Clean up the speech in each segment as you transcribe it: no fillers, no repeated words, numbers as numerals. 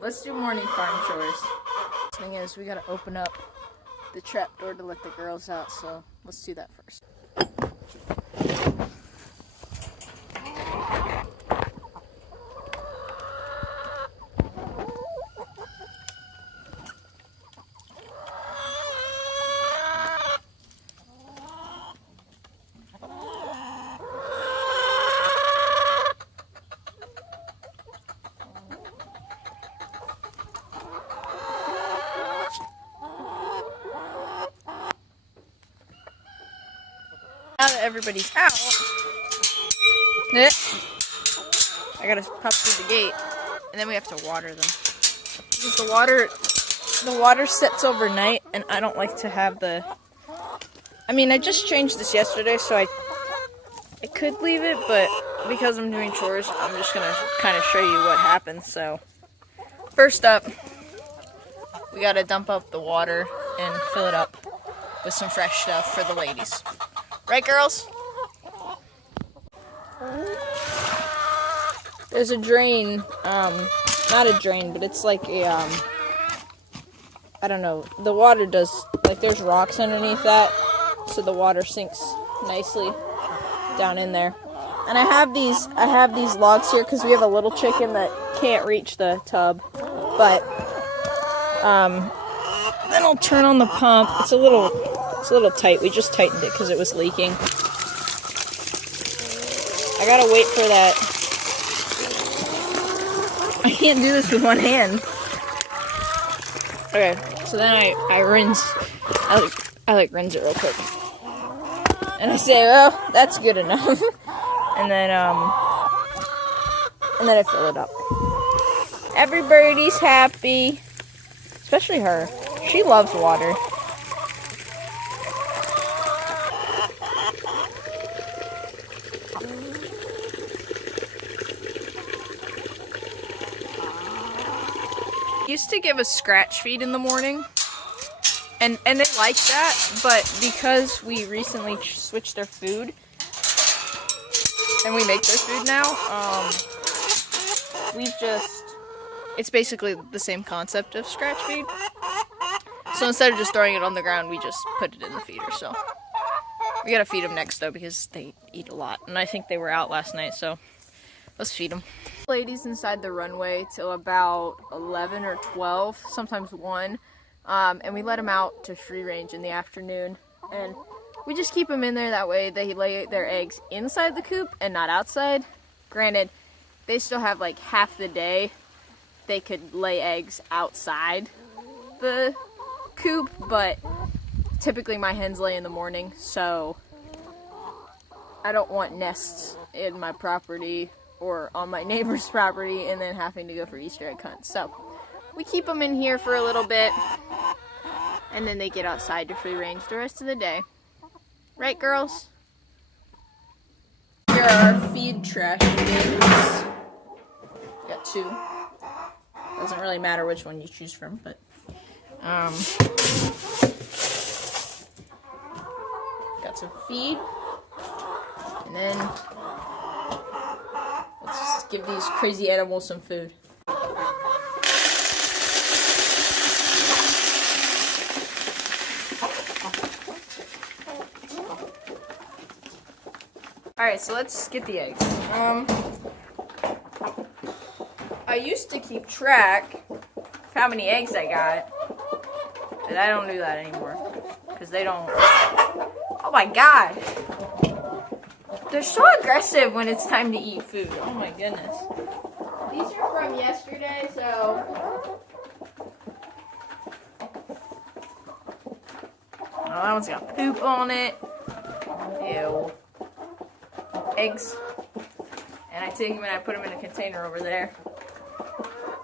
let's do morning farm chores. The thing is, we gotta open up the trap door to let the girls out, so let's do that first. Now that everybody's out, I gotta pop through the gate, and then we have to water them. Because the water sets overnight, and I don't like to have the... I mean, I just changed this yesterday, so I could leave it, but because I'm doing chores, I'm just gonna kind of show you what happens. So, first up, we gotta dump up the water and fill it up with some fresh stuff for the ladies. Right, girls? There's a drain, not a drain, but it's like a, I don't know, the water does, like there's rocks underneath that, so the water sinks nicely down in there. And I have these logs here because we have a little chicken that can't reach the tub, but, then I'll turn on the pump. It's a little tight. We just tightened it because it was leaking. I gotta wait for that. I can't do this with one hand. Okay, so then I rinse. I like rinse it real quick. And I say, well, that's good enough. and then I fill it up. Everybody's happy. Especially her. She loves water. Used to give a scratch feed in the morning, and they like that, but because we recently switched their food and we make their food now, it's basically the same concept of scratch feed. So instead of just throwing it on the ground, we just put it in the feeder. So we gotta feed them next though, because they eat a lot, and I think they were out last night, so let's feed them. Ladies inside the runway till about 11 or 12, sometimes 1, and we let them out to free range in the afternoon, and we just keep them in there. That way they lay their eggs inside the coop and not outside. Granted, they still have like half the day they could lay eggs outside the coop, but typically my hens lay in the morning, so I don't want nests in my property or on my neighbor's property and then having to go for Easter egg hunts. So we keep them in here for a little bit, and then they get outside to free range the rest of the day. Right, girls? Here are our feed trash bins. Got 2. Doesn't really matter which one you choose from, but got some feed, and then let's just give these crazy animals some food. Alright, so let's get the eggs. I used to keep track of how many eggs I got, but I don't do that anymore, because they don't... Oh my gosh! They're so aggressive when it's time to eat food. Oh my goodness. These are from yesterday, so... Oh, that one's got poop on it. Ew. Eggs. And I take them and I put them in a container over there.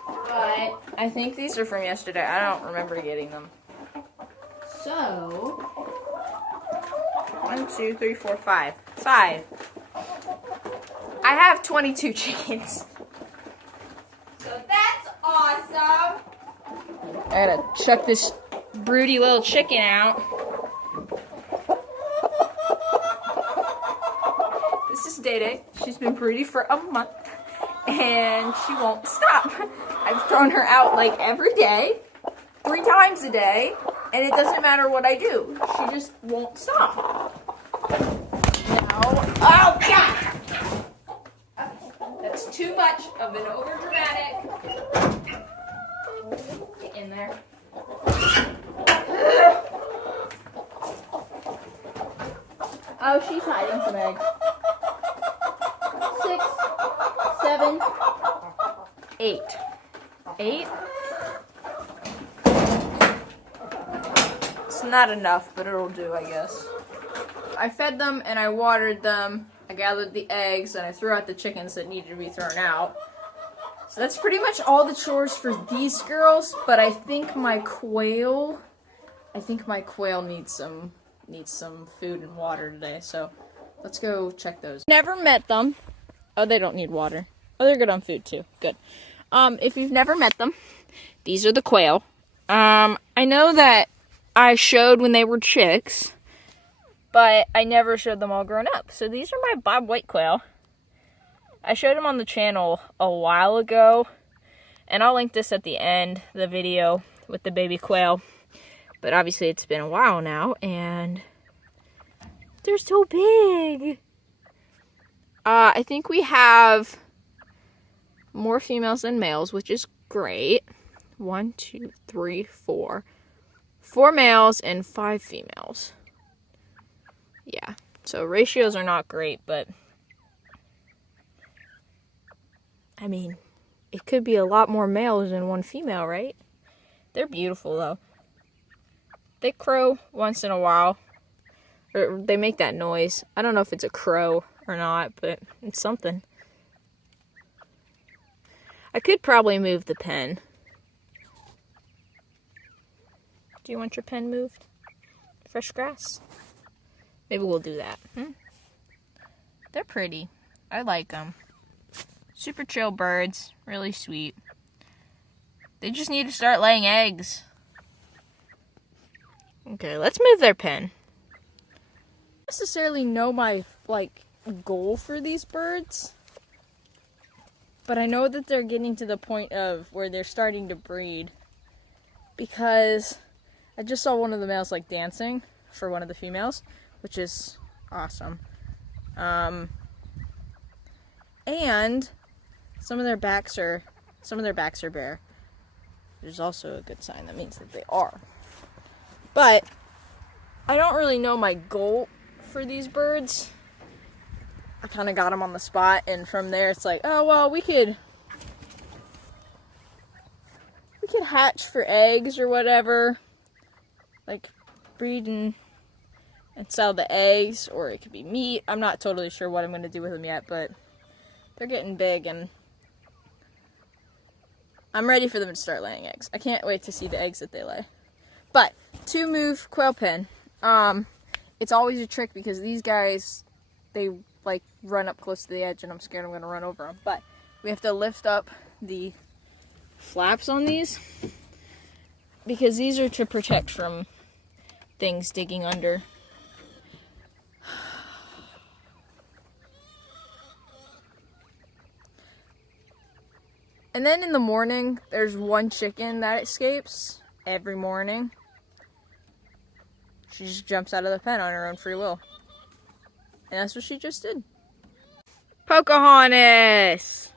But I think these are from yesterday. I don't remember getting them. So... 1, 2, 3, 4, 5. 5. I have 22 chickens. So that's awesome. I gotta chuck this broody little chicken out. This is Day Day. She's been broody for a month, and she won't stop. I've thrown her out like every day, 3 times a day, and it doesn't matter what I do. She just won't stop. Now, oh God! That's too much of an overdramatic. Get in there. Oh, she's hiding some eggs. 6, 7, 8. 8? It's not enough, but it'll do, I guess. I fed them and I watered them. I gathered the eggs and I threw out the chickens that needed to be thrown out. So that's pretty much all the chores for these girls, but I think my quail needs some food and water today. So let's go check those. Never met them. Oh, they don't need water. Oh, they're good on food too. Good. If you've never met them, these are the quail. I know that I showed when they were chicks, but I never showed them all grown up. So these are my bob white quail. I showed them on the channel a while ago, and I'll link this at the end, the video with the baby quail. But obviously it's been a while now, and they're so big. I think we have more females than males, which is great. 1, 2, 3, 4. 4 males and 5 females. Yeah, so ratios are not great, but I mean, it could be a lot more males than 1 female, right? They're beautiful, though. They crow once in a while, or they make that noise. I don't know if it's a crow or not, but it's something. I could probably move the pen. Do you want your pen moved? Fresh grass? Maybe we'll do that. They're pretty. I like them. Super chill birds. Really sweet. They just need to start laying eggs. Okay, let's move their pen. I don't necessarily know my, goal for these birds. But I know that they're getting to the point of where they're starting to breed. Because I just saw one of the males, dancing for one of the females, which is awesome. And some of their backs are bare. Which is also a good sign. That means that they are. But I don't really know my goal for these birds. I kind of got them on the spot, and from there it's like, oh well, we could hatch for eggs or whatever, breed and sell the eggs, or it could be meat. I'm not totally sure what I'm going to do with them yet, but they're getting big and I'm ready for them to start laying eggs. I can't wait to see the eggs that they lay. But to move quail pen, it's always a trick because these guys, they run up close to the edge and I'm scared I'm going to run over them. But we have to lift up the flaps on these because these are to protect from things digging under. And then in the morning, there's one chicken that escapes every morning. She just jumps out of the pen on her own free will. And that's what she just did. Pocahontas!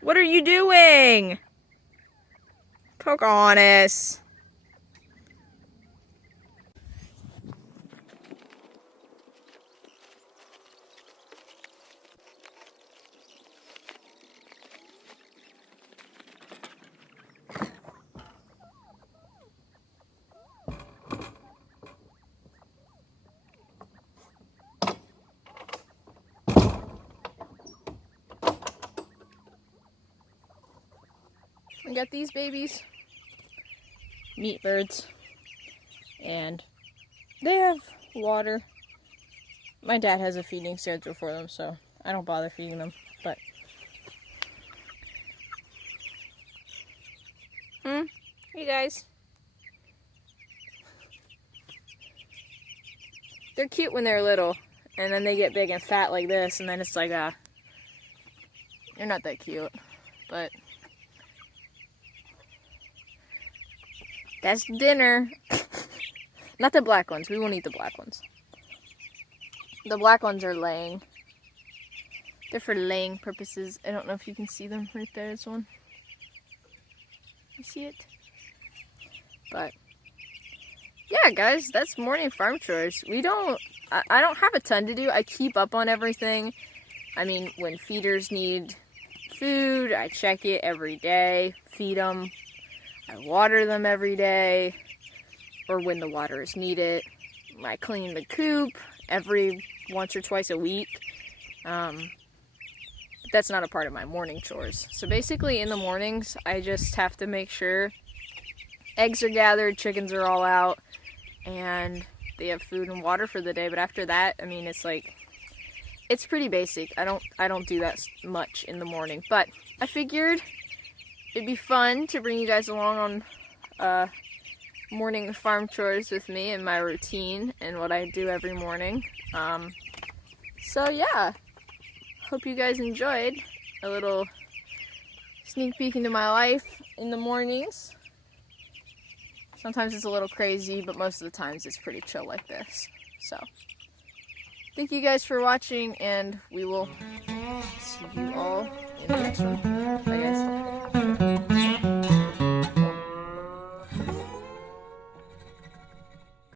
What are you doing? Pocahontas! We got these babies, meat birds, and they have water. My dad has a feeding schedule for them, so I don't bother feeding them, but you guys, they're cute when they're little, and then they get big and fat like this, and then it's like, you're not that cute, but That's dinner. Not the black ones. We won't eat the black ones. The black ones are laying. They're for laying purposes. I don't know if you can see them right there. This one. You see it? But yeah, guys, that's morning farm chores. I don't have a ton to do. I keep up on everything. I mean, when feeders need food, I check it every day, feed them. I water them every day, or when the water is needed. I clean the coop every once or twice a week. But that's not a part of my morning chores. So basically in the mornings, I just have to make sure eggs are gathered, chickens are all out, and they have food and water for the day. But after that, I mean, it's pretty basic. I don't do that much in the morning. But I figured it'd be fun to bring you guys along on morning farm chores with me and my routine and what I do every morning. So yeah, hope you guys enjoyed a little sneak peek into my life in the mornings. Sometimes it's a little crazy, but most of the times it's pretty chill like this. So thank you guys for watching, and we will see you all in the next one. Bye guys.